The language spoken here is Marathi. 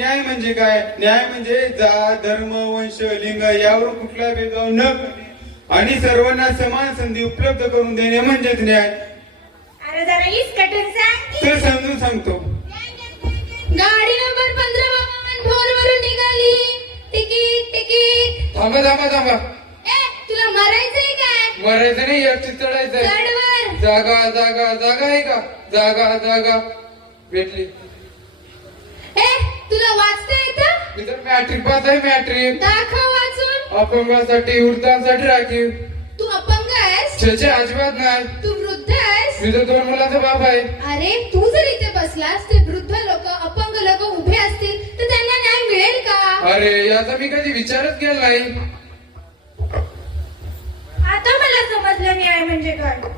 म्हणजे काय? न्याय म्हणजे जात धर्म वंश लिंग यावर कुठला भेदभाव न करणे आणि सर्वांना समान संधी उपलब्ध करून देणे म्हणजेच न्याय. अरे जरा हीच कटून सांग की. तर समजून सांगतो. गाडी नंबर पंधरा बावन भोरवरून निघाली. Ticket ticket. थांबा थांबा थांबा. ए तुला मरायचंय काय? मरायचं नाही चढायचंय चढवर जागा जागा जागा आहे का? जागा जागा. भेटली ए तुला वाचता येतं मी तर मॅट्रिक पास आहे मॅट्रिक. दाखव वाचून अपंगासाठी वृद्धांसाठी राखीव. तू अपंग आहेस. अजिबात नाही. तू वृद्ध आहेस. मी तर दोन मुलाचा बाप आहे. अरे तू जर इथे बसलास ते वृद्ध लोक अपंग लोक उभे असतील तर त्यांना न्याय मिळेल का? अरे याचा मी कधी विचारच केला नाही. आता मला समजलं न्याय म्हणजे काय?